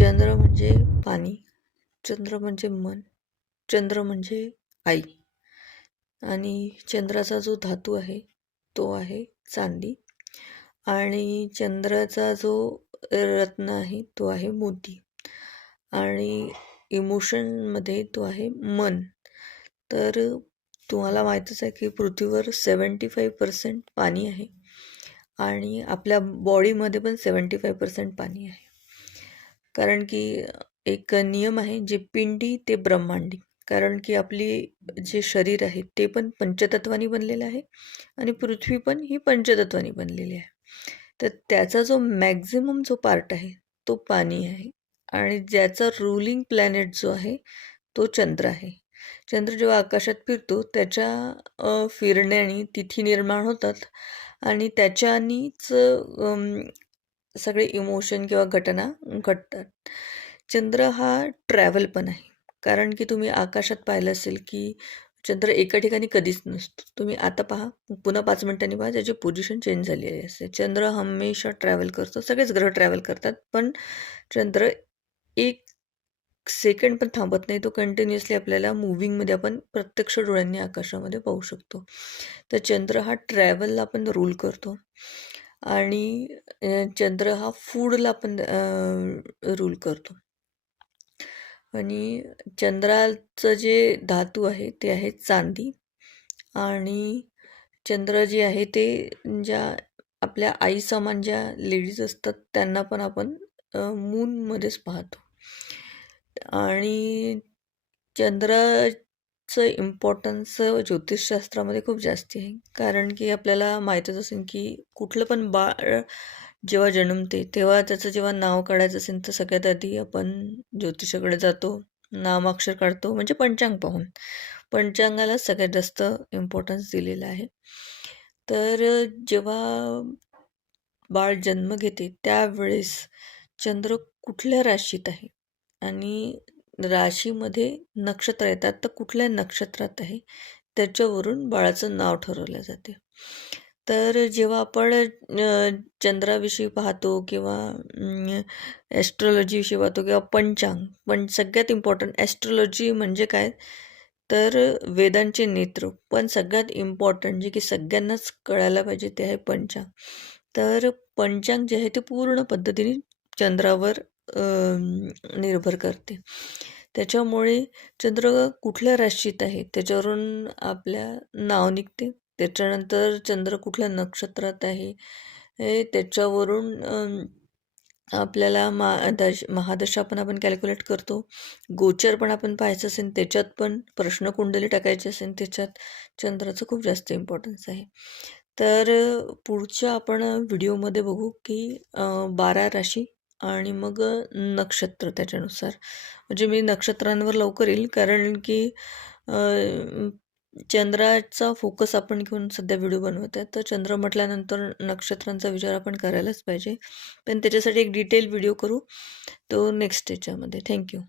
चंद्र म्हणजे पाणी, चंद्र म्हणजे मन, चंद्र म्हणजे आई. आणि चंद्राचा जो धातू आहे तो आहे चांदी आणि चंद्राचा जो रत्न आहे तो आहे मोती आणि इमोशनमध्ये तो आहे मन. तर तुम्हाला माहीतच आहे की पृथ्वीवर 75% पाणी आहे आणि आपल्या बॉडीमध्ये पण 75% पाणी आहे. कारण की एक नियम आहे जे पिंडी ते ब्रह्मांडी. कारण की आपली जे शरीर आहे ते पण पंचतत्वानी बनलेलं आहे आणि पृथ्वी पण ही पंचतत्वानी बनलेली आहे. तर त्याचा जो मॅक्झिमम जो पार्ट आहे तो पाणी आहे आणि ज्याचा रूलिंग प्लॅनेट जो आहे तो चंद्र आहे. चंद्र जेव्हा आकाशात फिरतो त्याच्या फिरण्याने तिथी निर्माण होतात आणि त्याच्यानीच सगळे इमोशन किंवा घटना घडतात. चंद्र हा ट्रॅव्हल पण आहे. कारण की तुम्ही आकाशात पाहिलं असेल की चंद्र एका ठिकाणी कधीच नसतो. तुम्ही आता पहा, पुन्हा 5 मिनिटांनी पहा, त्याची पोझिशन चेंज झालेली असते. चंद्र हमेशा ट्रॅव्हल करतो. सगळेच ग्रह ट्रॅव्हल करतात, पण चंद्र एक सेकंड पण थांबत नाही. तो कंटिन्युअसली आपल्याला मूव्हिंगमध्ये आपण प्रत्यक्ष डोळ्यांनी आकाशामध्ये पाहू शकतो. तर चंद्र हा ट्रॅव्हलला पण रूल करतो आणि चंद्र हा फूडला पण रूल करतो. आणि चंद्राचं जे धातू आहे ते आहे चांदी आणि चंद्र जे आहे ते ज्या आपल्या आई समान ज्या लेडीज असतात त्यांना पण आपण मूनमध्येच पाहतो. आणि चंद्राचं इम्पॉर्टन्स ज्योतिषशास्त्रामध्ये खूप जास्त आहे. कारण की आपल्याला माहीतच असेल की कुठलं पण बाळ जेव्हा जन्मते तेव्हा त्याचं जेव्हा नाव काढायचं असेल तर सगळ्यात आधी आपण ज्योतिषाकडे जातो, नामाक्षर काढतो, म्हणजे पंचांग पाहून. पंचांगाला सगळ्यात जास्त इम्पॉर्टन्स दिलेला आहे. तर जेव्हा बाळ जन्म घेते त्यावेळेस चंद्र कुठल्या राशीत आहे आणि राशीमध्ये नक्षत्र येतात तर कुठल्या नक्षत्रात आहे त्याच्यावरून बाळाचं नाव ठरवलं जाते. तर जेव्हा आपण चंद्राविषयी पाहतो किंवा ॲस्ट्रॉलॉजीविषयी पाहतो किंवा पण सगळ्यात इम्पॉर्टंट ॲस्ट्रॉलॉजी म्हणजे काय, तर वेदांचे नेत्र. पण सगळ्यात इम्पॉर्टंट जे की सगळ्यांनाच कळायला पाहिजे ते आहे पंचांग. तर पंचांग जे आहे ते पूर्ण पद्धतीने चंद्रावर निर्भर करते. त्याच्यामुळे चंद्र कुठल्या राशीत आहे त्याच्यावरून आपल्या नाव निघते. त्याच्यानंतर चंद्र कुठल्या नक्षत्रात आहे त्याच्यावरून आपल्याला महादशा पण आपण कॅल्क्युलेट करतो. गोचर पण आपण पाहायचं असेल त्याच्यात पण प्रश्नकुंडली टाकायची असेल त्याच्यात चंद्राचं खूप जास्त इम्पॉर्टन्स आहे. तर पुढच्या आपण व्हिडिओमध्ये बघू की 12 राशी आणि मग नक्षत्र त्याच्यानुसार. म्हणजे मी नक्षत्रांवर लवकर येईल कारण की चंद्राचा फोकस आपण घेऊन सध्या व्हिडिओ बनवत आहे. तर चंद्र म्हटल्यानंतर नक्षत्रांचा विचार आपण करायलाच पाहिजे. पण त्याच्यासाठी एक डिटेल व्हिडिओ करू तो नेक्स्ट याच्यामध्ये. थँक्यू.